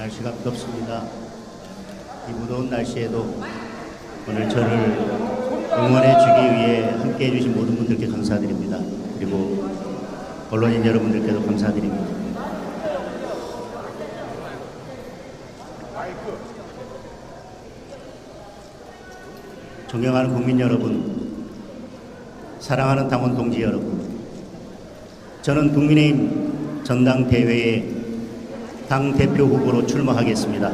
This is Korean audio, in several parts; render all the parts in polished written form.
날씨가 덥습니다. 이 무더운 날씨에도 오늘 저를 응원해 주기 위해 함께 해주신 모든 분들께 감사드립니다. 그리고 언론인 여러분들께도 감사드립니다. 존경하는 국민 여러분, 사랑하는 당원 동지 여러분, 저는 국민의힘 전당대회에 당대표 후보로 출마하겠습니다.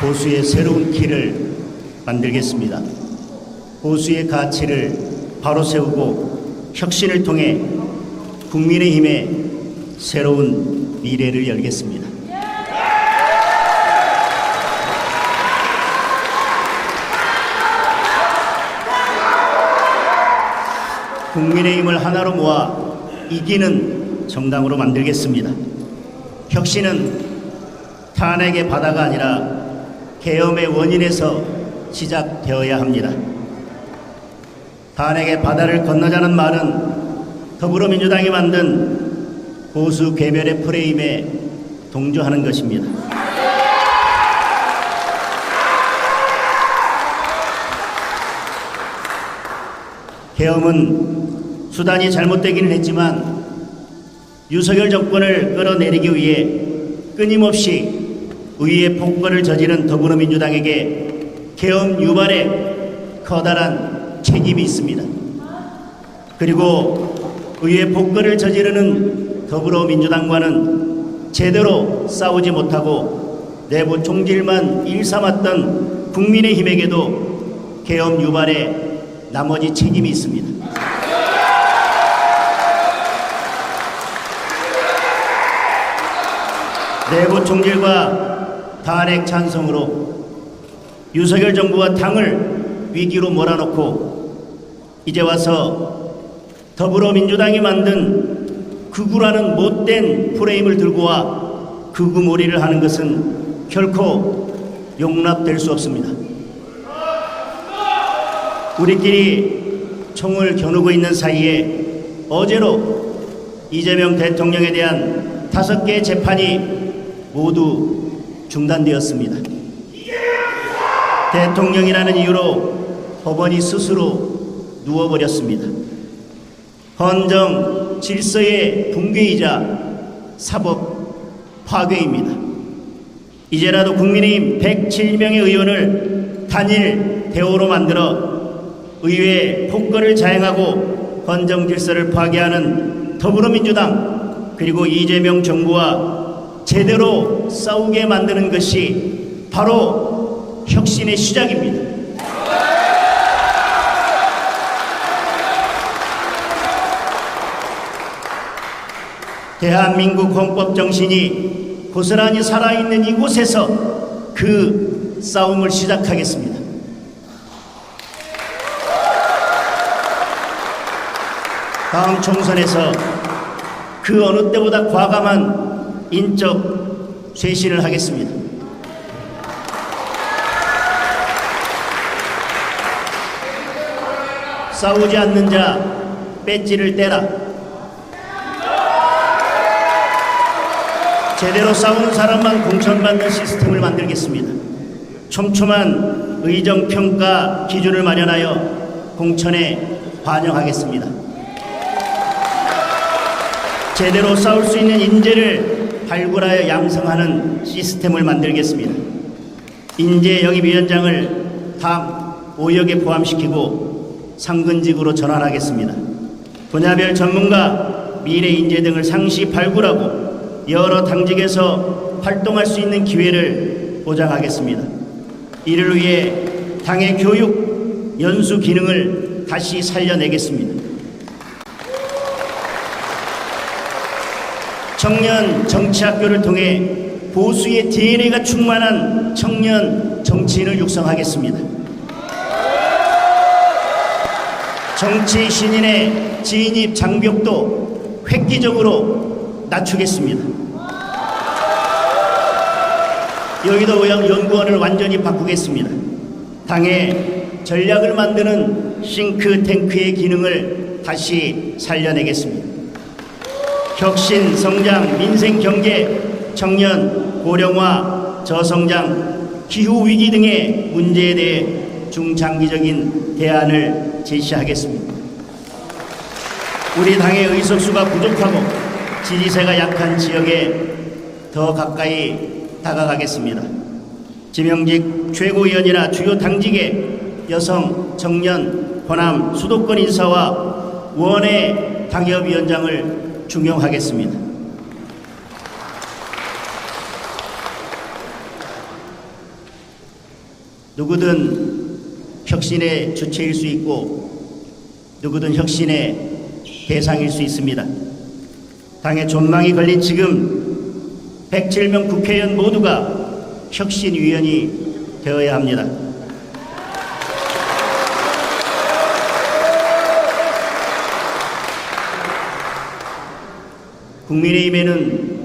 보수의 새로운 길을 만들겠습니다. 보수의 가치를 바로 세우고 혁신을 통해 국민의힘의 새로운 미래를 열겠습니다. 국민의힘을 하나로 모아 이기는 정당으로 만들겠습니다. 혁신은 탄핵의 바다가 아니라 계엄의 원인에서 시작되어야 합니다. 탄핵의 바다를 건너자는 말은 더불어민주당이 만든 보수 괴멸의 프레임에 동조하는 것입니다. 계엄은 수단이 잘못되기는 했지만 윤석열 정권을 끌어내리기 위해 끊임없이 의회 폭거를 저지른 더불어민주당에게 계엄 유발에 커다란 책임이 있습니다. 그리고 의회 폭거를 저지르는 더불어민주당과는 제대로 싸우지 못하고 내부 총질만 일삼았던 국민의힘에게도 계엄 유발에 나머지 책임이 있습니다. 내부 총질과 탄핵 찬성으로 윤석열 정부와 당을 위기로 몰아넣고 이제 와서 더불어민주당이 만든 극우라는 못된 프레임을 들고 와 극우몰이를 하는 것은 결코 용납될 수 없습니다. 우리끼리 총을 겨누고 있는 사이에 어제로 이재명 대통령에 대한 5개 재판이 모두 중단되었습니다. 대통령이라는 이유로 법원이 스스로 누워버렸습니다. 헌정 질서의 붕괴이자 사법 파괴입니다. 이제라도 국민의힘 107명의 의원을 단일 대오로 만들어 의회 폭거를 자행하고 헌정 질서를 파괴하는 더불어민주당 그리고 이재명 정부와 제대로 싸우게 만드는 것이 바로 혁신의 시작입니다. 대한민국 헌법 정신이 고스란히 살아있는 이곳에서 그 싸움을 시작하겠습니다. 다음 총선에서 그 어느 때보다 과감한 인적 쇄신을 하겠습니다. 싸우지 않는 자 배지를 떼라. 제대로 싸우는 사람만 공천받는 시스템을 만들겠습니다. 촘촘한 의정평가 기준을 마련하여 공천에 반영하겠습니다. 제대로 싸울 수 있는 인재를 발굴하여 양성하는 시스템을 만들겠습니다. 인재 영입위원장을 당 5역에 포함시키고 상근직으로 전환하겠습니다. 분야별 전문가, 미래 인재 등을 상시 발굴하고 여러 당직에서 활동할 수 있는 기회를 보장하겠습니다. 이를 위해 당의 교육, 연수 기능을 다시 살려내겠습니다. 청년 정치학교를 통해 보수의 DNA가 충만한 청년 정치인을 육성하겠습니다. 정치 신인의 진입 장벽도 획기적으로 낮추겠습니다. 여의도 연구원을 완전히 바꾸겠습니다. 당의 전략을 만드는 싱크탱크의 기능을 다시 살려내겠습니다. 혁신, 성장, 민생, 경제, 청년, 고령화, 저성장, 기후위기 등의 문제에 대해 중장기적인 대안을 제시하겠습니다. 우리 당의 의석수가 부족하고 지지세가 약한 지역에 더 가까이 다가가겠습니다. 지명직 최고위원이나 주요 당직의 여성, 청년, 호남, 수도권 인사와 원외 당협위원장을 중용하겠습니다. 누구든 혁신의 주체일 수 있고 누구든 혁신의 대상일 수 있습니다. 당의 존망이 걸린 지금 107명 국회의원 모두가 혁신위원이 되어야 합니다. 국민의힘에는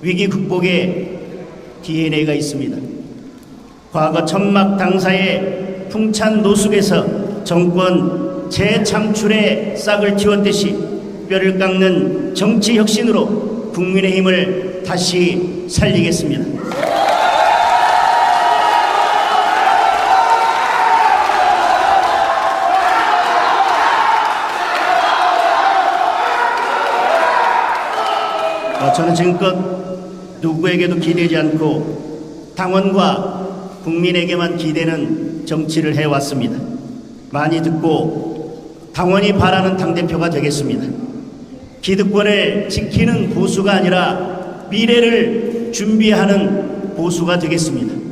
위기 극복의 DNA가 있습니다. 과거 천막 당사의 풍찬 노숙에서 정권 재창출의 싹을 틔웠듯이 뼈를 깎는 정치 혁신으로 국민의힘을 다시 살리겠습니다. 저는 지금껏 누구에게도 기대지 않고 당원과 국민에게만 기대는 정치를 해왔습니다. 많이 듣고 당원이 바라는 당대표가 되겠습니다. 기득권을 지키는 보수가 아니라 미래를 준비하는 보수가 되겠습니다.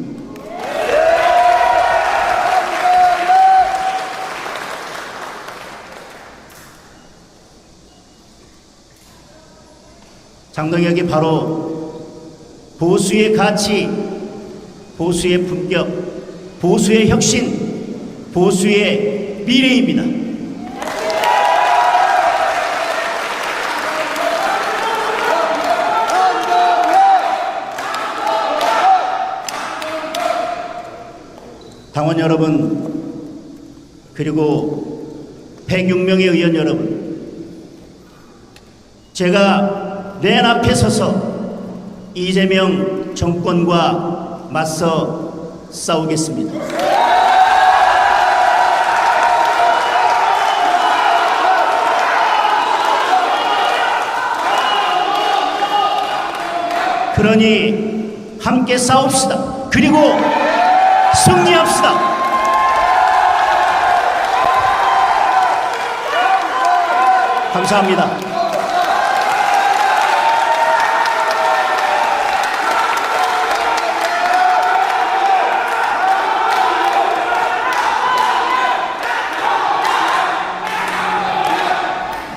장동혁이 바로 보수의 가치, 보수의 품격, 보수의 혁신, 보수의 미래입니다. 당원 여러분, 그리고 106명의 의원 여러분, 제가 맨 앞에 서서 이재명 정권과 맞서 싸우겠습니다. 그러니 함께 싸웁시다. 그리고 승리합시다. 감사합니다.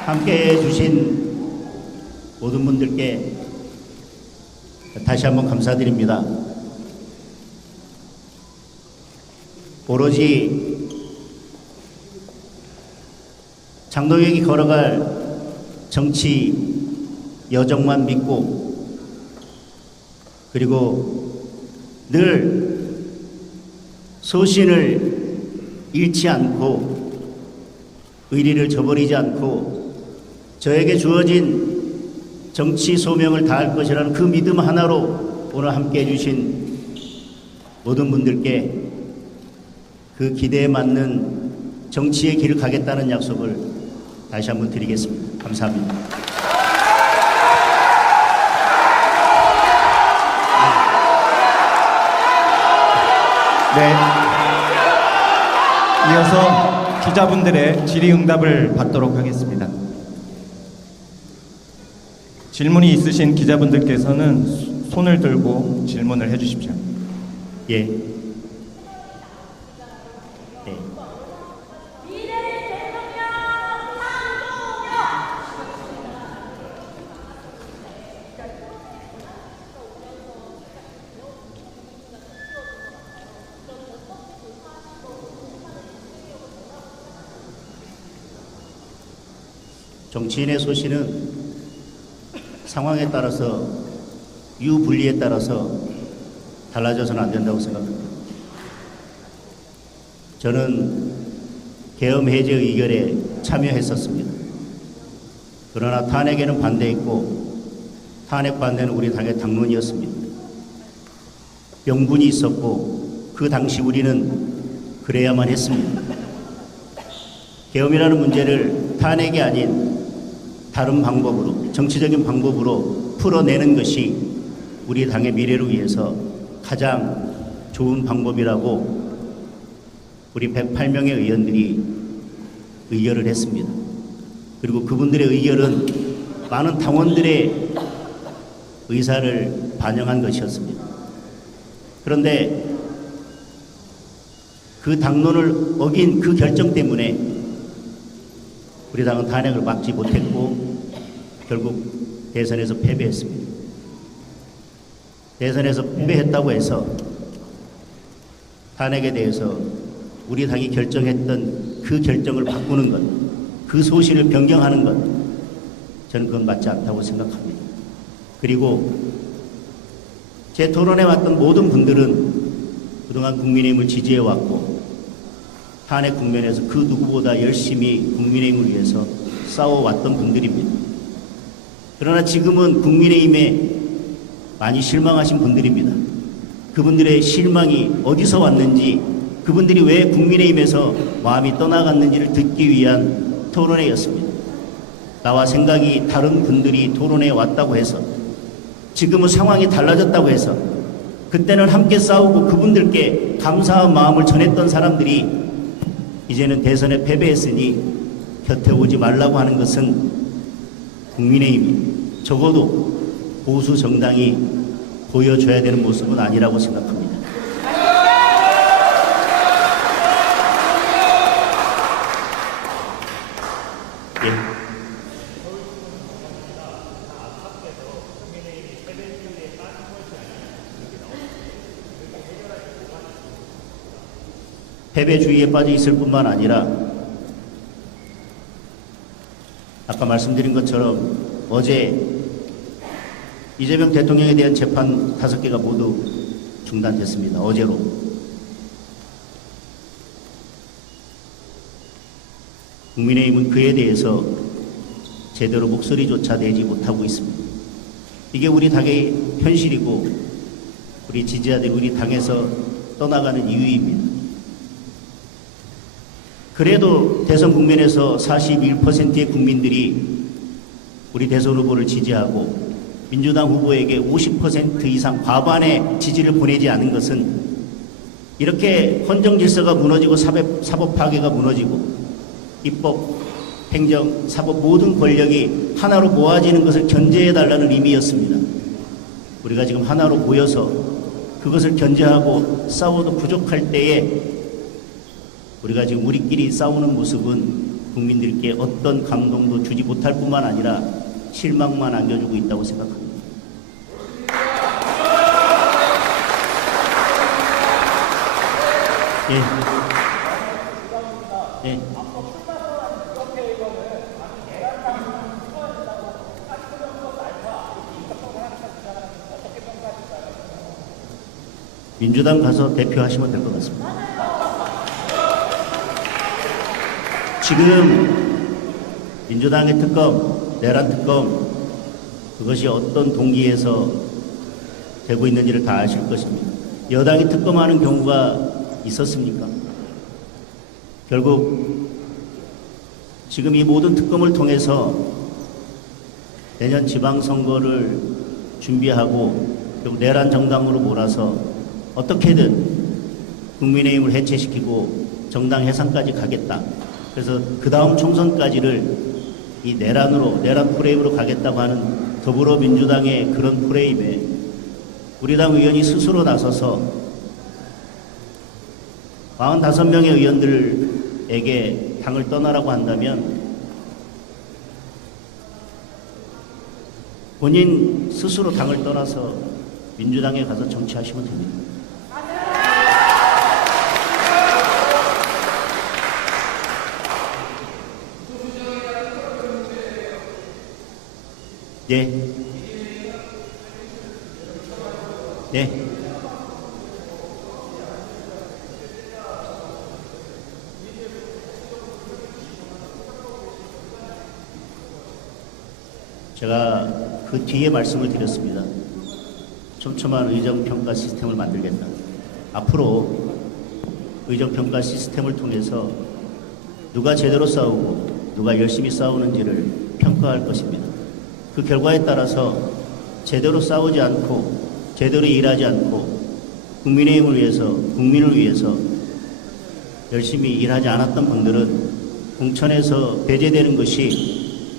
함께 해주신 모든 분들께 다시 한번 감사드립니다. 오로지 장동혁이 걸어갈 정치 여정만 믿고 그리고 늘 소신을 잃지 않고 의리를 저버리지 않고 저에게 주어진 정치 소명을 다할 것이라는 그 믿음 하나로 오늘 함께 해주신 모든 분들께 그 기대에 맞는 정치의 길을 가겠다는 약속을 다시 한번 드리겠습니다. 감사합니다. 네. 이어서 기자분들의 질의응답을 받도록 하겠습니다. 질문이 있으신 기자분들께서는 손을 들고 질문을 해주십시오. 예. 네. 정치인의 소신은 상황에 따라서 유불리에 따라서 달라져서는 안 된다고 생각합니다. 저는 계엄 해제 의결에 참여했었습니다. 그러나 탄핵에는 반대했고 탄핵 반대는 우리 당의 당론이었습니다. 명분이 있었고 그 당시 우리는 그래야만 했습니다. 계엄이라는 문제를 탄핵이 아닌 다른 방법으로, 정치적인 방법으로 풀어내는 것이 우리 당의 미래를 위해서 가장 좋은 방법이라고 우리 108명의 의원들이 의결을 했습니다. 그리고 그분들의 의결은 많은 당원들의 의사를 반영한 것이었습니다. 그런데 그 당론을 어긴 그 결정 때문에 우리 당은 탄핵을 막지 못했고 결국 대선에서 패배했습니다. 대선에서 패배했다고 해서 탄핵에 대해서 우리 당이 결정했던 그 결정을 바꾸는 것, 그 소신을 변경하는 것, 저는 그건 맞지 않다고 생각합니다. 그리고 제 토론에 왔던 모든 분들은 그동안 국민의힘을 지지해왔고 탄핵 국면에서 그 누구보다 열심히 국민의힘을 위해서 싸워왔던 분들입니다. 그러나 지금은 국민의힘에 많이 실망하신 분들입니다. 그분들의 실망이 어디서 왔는지, 그분들이 왜 국민의힘에서 마음이 떠나갔는지를 듣기 위한 토론회였습니다. 나와 생각이 다른 분들이 토론회에 왔다고 해서, 지금은 상황이 달라졌다고 해서, 그때는 함께 싸우고 그분들께 감사한 마음을 전했던 사람들이 이제는 대선에 패배했으니 곁에 오지 말라고 하는 것은 국민의힘이 적어도 보수 정당이 보여줘야 되는 모습은 아니라고 생각합니다. 예. 패배주의에 빠져 있을 뿐만 아니라 아까 말씀드린 것처럼 어제 이재명 대통령에 대한 재판 5개가 모두 중단됐습니다. 어제로. 국민의힘은 그에 대해서 제대로 목소리조차 내지 못하고 있습니다. 이게 우리 당의 현실이고 우리 지지자들이 우리 당에서 떠나가는 이유입니다. 그래도 대선 국면에서 41%의 국민들이 우리 대선 후보를 지지하고 민주당 후보에게 50% 이상 과반의 지지를 보내지 않은 것은 이렇게 헌정 질서가 무너지고 사법 파괴가 무너지고 입법, 행정, 사법 모든 권력이 하나로 모아지는 것을 견제해달라는 의미였습니다. 우리가 지금 하나로 모여서 그것을 견제하고 싸워도 부족할 때에 우리가 지금 우리끼리 싸우는 모습은 국민들께 어떤 감동도 주지 못할 뿐만 아니라 실망만 안겨주고 있다고 생각합니다. 예. 예. 민주당 가서 대표하시면 될 것 같습니다. 지금 민주당의 특검, 내란 특검, 그것이 어떤 동기에서 되고 있는지를 다 아실 것입니다. 여당이 특검하는 경우가 있었습니까? 결국 지금 이 모든 특검을 통해서 내년 지방선거를 준비하고 결국 내란 정당으로 몰아서 어떻게든 국민의힘을 해체시키고 정당 해산까지 가겠다. 그래서 그 다음 총선까지를 이 내란 프레임으로 가겠다고 하는 더불어민주당의 그런 프레임에 우리 당 의원이 스스로 나서서 45명의 의원들에게 당을 떠나라고 한다면 본인 스스로 당을 떠나서 민주당에 가서 정치하시면 됩니다. 네. 네. 제가 그 뒤에 말씀을 드렸습니다. 촘촘한 의정평가 시스템을 만들겠다. 앞으로 의정평가 시스템을 통해서 누가 제대로 싸우고 누가 열심히 싸우는지를 평가할 것입니다. 그 결과에 따라서 제대로 싸우지 않고 제대로 일하지 않고 국민의힘을 위해서 국민을 위해서 열심히 일하지 않았던 분들은 공천에서 배제되는 것이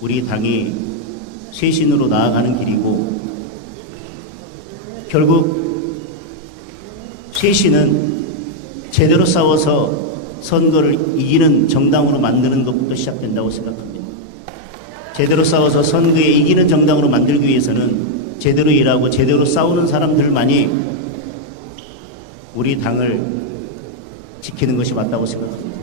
우리 당이 쇄신으로 나아가는 길이고, 결국 쇄신은 제대로 싸워서 선거를 이기는 정당으로 만드는 것부터 시작된다고 생각합니다. 제대로 싸워서 선거에 이기는 정당으로 만들기 위해서는 제대로 일하고 제대로 싸우는 사람들만이 우리 당을 지키는 것이 맞다고 생각합니다.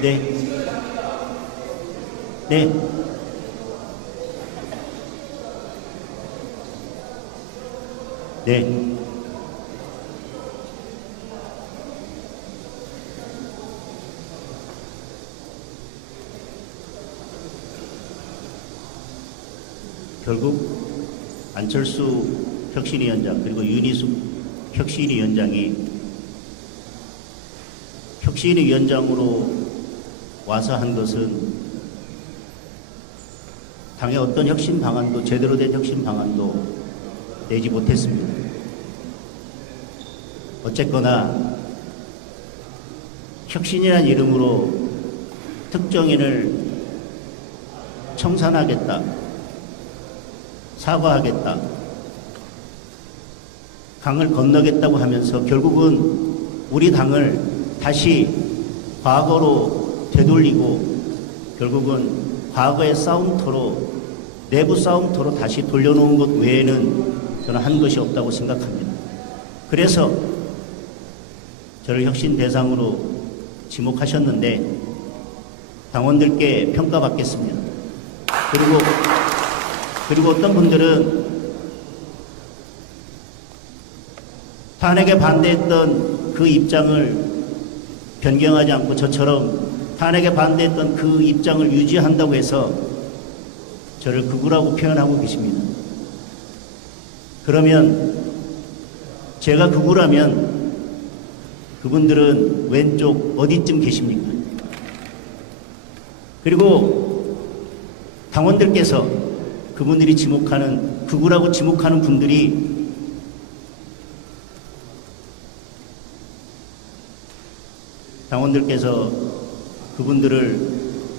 네. 네. 네. 결국 안철수 혁신위원장 그리고 윤희숙 혁신위원장이 혁신위원장으로 와서 한 것은 당의 어떤 혁신 방안도 제대로 된 혁신 방안도 내지 못했습니다. 어쨌거나 혁신이라는 이름으로 특정인을 청산하겠다, 사과하겠다, 강을 건너겠다고 하면서 결국은 우리 당을 다시 과거로 되돌리고 결국은 과거의 싸움터로, 내부 싸움터로 다시 돌려놓은 것 외에는 저는 한 것이 없다고 생각합니다. 그래서 저를 혁신 대상으로 지목하셨는데 당원들께 평가받겠습니다. 그리고 어떤 분들은 탄핵에 반대했던 그 입장을 변경하지 않고 저처럼 탄핵에 반대했던 그 입장을 유지한다고 해서 저를 극우라고 표현하고 계십니다. 그러면 제가 극우라면 그분들은 왼쪽 어디쯤 계십니까? 그리고 당원들께서 그분들이 지목하는, 극우라고 지목하는 분들이 당원들께서 그분들을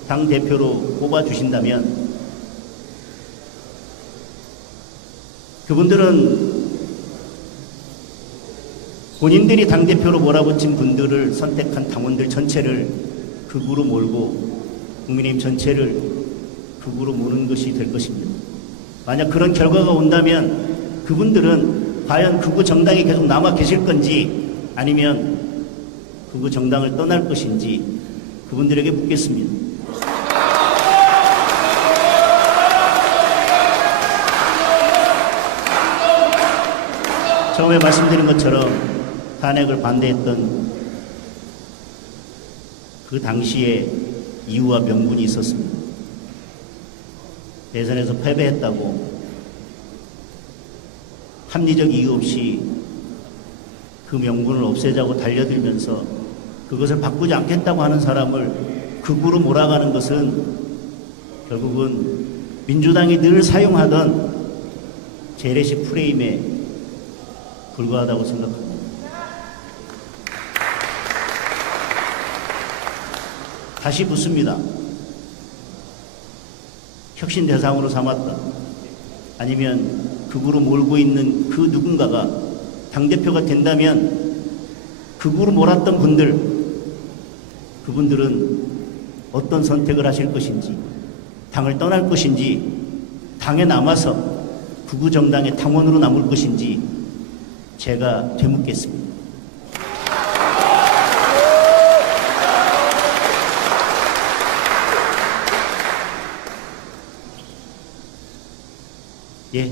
당대표로 뽑아주신다면 그분들은 본인들이 당대표로 몰아붙인 분들을 선택한 당원들 전체를 극우로 몰고 국민의힘 전체를 극우로 모는 것이 될 것입니다. 만약 그런 결과가 온다면 그분들은 과연 극우 정당이 계속 남아 계실 건지 아니면 극우 정당을 떠날 것인지 그분들에게 묻겠습니다. 처음에 말씀드린 것처럼 탄핵을 반대했던 그 당시에 이유와 명분이 있었습니다. 대선에서 패배했다고 합리적 이유 없이 그 명분을 없애자고 달려들면서 그것을 바꾸지 않겠다고 하는 사람을 극우로 몰아가는 것은 결국은 민주당이 늘 사용하던 재래식 프레임에 불과하다고 생각합니다. 다시 묻습니다. 혁신 대상으로 삼았다, 아니면 극우로 몰고 있는 그 누군가가 당대표가 된다면 극우로 몰았던 분들, 그분들은 어떤 선택을 하실 것인지, 당을 떠날 것인지, 당에 남아서 극우 정당의 당원으로 남을 것인지 제가 되묻겠습니다. 예.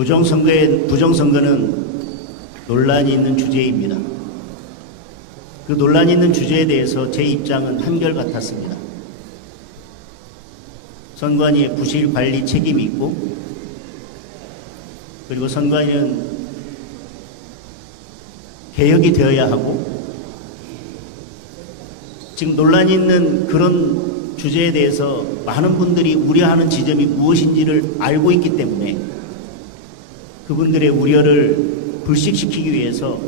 부정선거는 논란이 있는 주제입니다. 그 논란이 있는 주제에 대해서 제 입장은 한결같았습니다. 선관위의 부실 관리 책임이 있고, 그리고 선관위는 개혁이 되어야 하고, 지금 논란이 있는 그런 주제에 대해서 많은 분들이 우려하는 지점이 무엇인지를 알고 있기 때문에 그분들의 우려를 불식시키기 위해서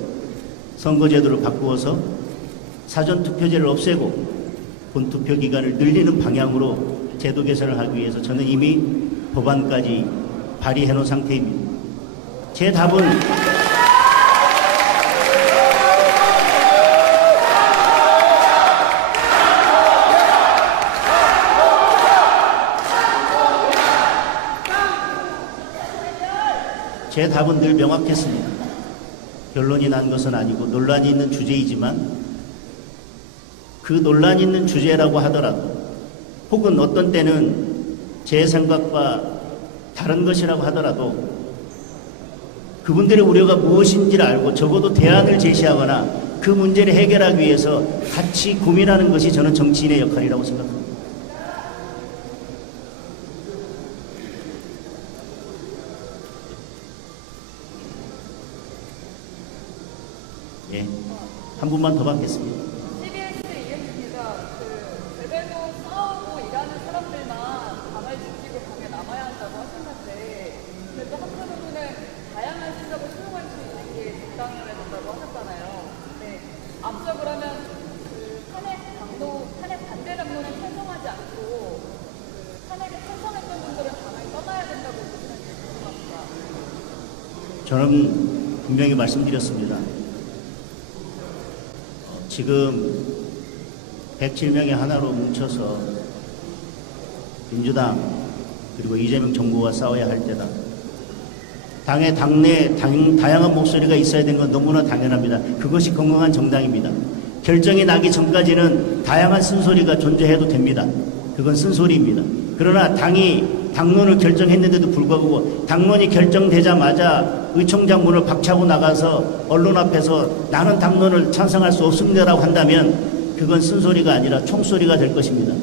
선거제도를 바꾸어서 사전투표제를 없애고 본투표 기간을 늘리는 방향으로 제도 개선을 하기 위해서 저는 이미 법안까지 발의해 놓은 상태입니다. 제 답은 늘 명확했습니다. 결론이 난 것은 아니고 논란이 있는 주제이지만 그 논란이 있는 주제라고 하더라도 혹은 어떤 때는 제 생각과 다른 것이라고 하더라도 그분들의 우려가 무엇인지를 알고 적어도 대안을 제시하거나 그 문제를 해결하기 위해서 같이 고민하는 것이 저는 정치인의 역할이라고 생각합니다. 예, 한 분만 더 받겠습니다. CBS 이은주입니다. 제대로 싸우고 일하는 사람들만 당을 지키고 당에 남아야 한다고 하셨는데, 그래도 한편으로는 다양한 생각을 수용할 수 있는 게 정당이어야 된다고 하셨잖아요. 네, 앞서 그러면 탄핵 반대 당론을 찬성하지 않고 탄핵에 찬성했던 분들은 당을 떠나야 된다고 보시는지 궁금합니다. 저는 분명히 말씀드렸습니다. 지금 107명의 하나로 뭉쳐서 민주당 그리고 이재명 정부와 싸워야 할 때다. 당내 다양한 목소리가 있어야 되는 건 너무나 당연합니다. 그것이 건강한 정당입니다. 결정이 나기 전까지는 다양한 쓴소리가 존재해도 됩니다. 그건 쓴소리입니다. 그러나 당론을 결정했는데도 불구하고 당론이 결정되자마자 의총장 문을 박차고 나가서 언론 앞에서 나는 당론을 찬성할 수 없습니다라고 한다면 그건 쓴소리가 아니라 총소리가 될 것입니다.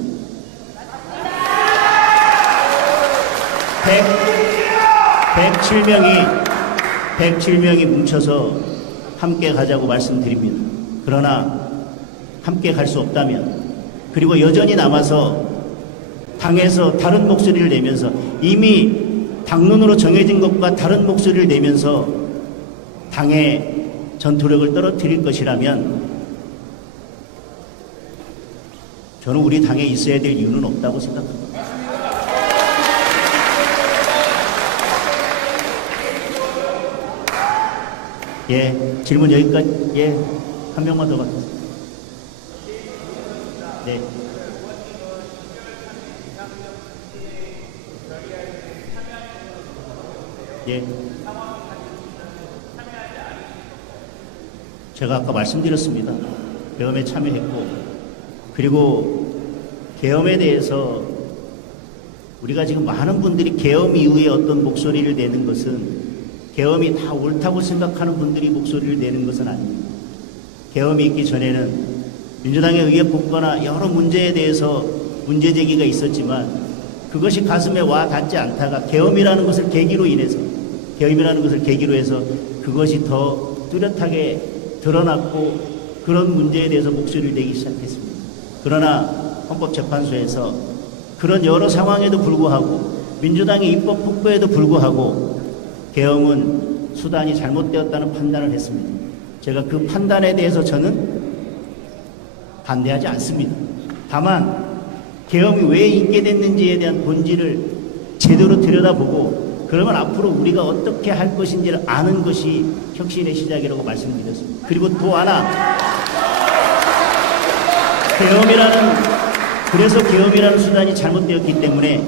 107명이 뭉쳐서 함께 가자고 말씀드립니다. 그러나 함께 갈 수 없다면, 그리고 여전히 남아서 당에서 다른 목소리를 내면서 이미 당론으로 정해진 것과 다른 목소리를 내면서 당의 전투력을 떨어뜨릴 것이라면 저는 우리 당에 있어야 될 이유는 없다고 생각합니다. 예, 질문 여기까지. 예, 한 명만 더 받겠습니다. 네. 예. 제가 아까 말씀드렸습니다. 계엄에 참여했고, 그리고 계엄에 대해서 우리가 지금 많은 분들이 계엄 이후에 어떤 목소리를 내는 것은 계엄이 다 옳다고 생각하는 분들이 목소리를 내는 것은 아닙니다. 계엄이 있기 전에는 민주당에 의해 뽑거나 여러 문제에 대해서 문제 제기가 있었지만 그것이 가슴에 와 닿지 않다가 계엄이라는 것을 계기로 해서 그것이 더 뚜렷하게 드러났고 그런 문제에 대해서 목소리를 내기 시작했습니다. 그러나 헌법재판소에서 그런 여러 상황에도 불구하고 민주당의 입법 폭포에도 불구하고 계엄은 수단이 잘못되었다는 판단을 했습니다. 제가 그 판단에 대해서 저는 반대하지 않습니다. 다만 계엄이 왜 있게 됐는지에 대한 본질을 제대로 들여다보고 그러면 앞으로 우리가 어떻게 할 것인지를 아는 것이 혁신의 시작이라고 말씀드렸습니다. 그리고 또 하나, 계엄이라는 수단이 잘못되었기 때문에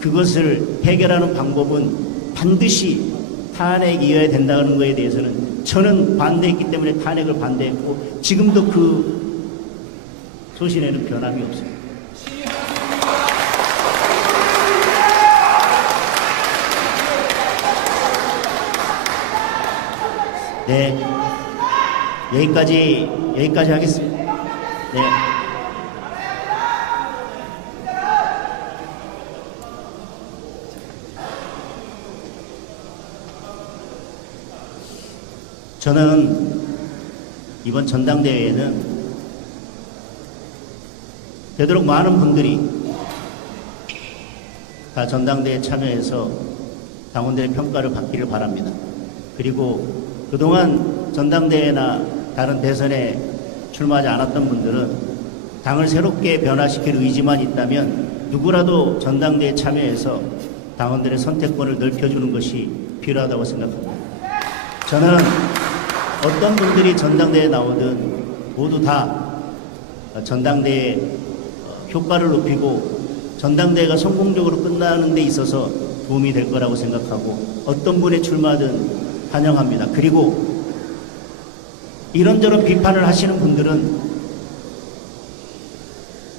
그것을 해결하는 방법은 반드시 탄핵이어야 된다는 것에 대해서는 저는 반대했기 때문에 탄핵을 반대했고 지금도 그 소신에는 변함이 없습니다. 네. 여기까지 하겠습니다. 네. 저는 이번 전당대회에는 되도록 많은 분들이 다 전당대회에 참여해서 당원들의 평가를 받기를 바랍니다. 그리고 그동안 전당대회나 다른 대선에 출마하지 않았던 분들은 당을 새롭게 변화시킬 의지만 있다면 누구라도 전당대회에 참여해서 당원들의 선택권을 넓혀주는 것이 필요하다고 생각합니다. 저는 어떤 분들이 전당대회에 나오든 모두 다 전당대회 효과를 높이고 전당대회가 성공적으로 끝나는 데 있어서 도움이 될 거라고 생각하고 어떤 분의 출마든 환영합니다. 그리고 이런저런 비판을 하시는 분들은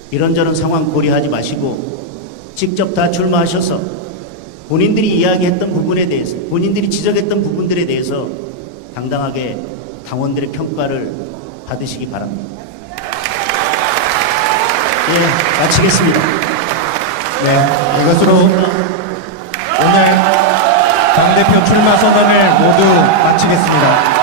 이런저런 상황 고려하지 마시고 직접 다 출마하셔서 본인들이 이야기했던 부분에 대해서 본인들이 지적했던 부분들에 대해서 당당하게 당원들의 평가를 받으시기 바랍니다. 예, 마치겠습니다. 네, 이것으로 오늘 당대표 출마 선언을 모두 마치겠습니다.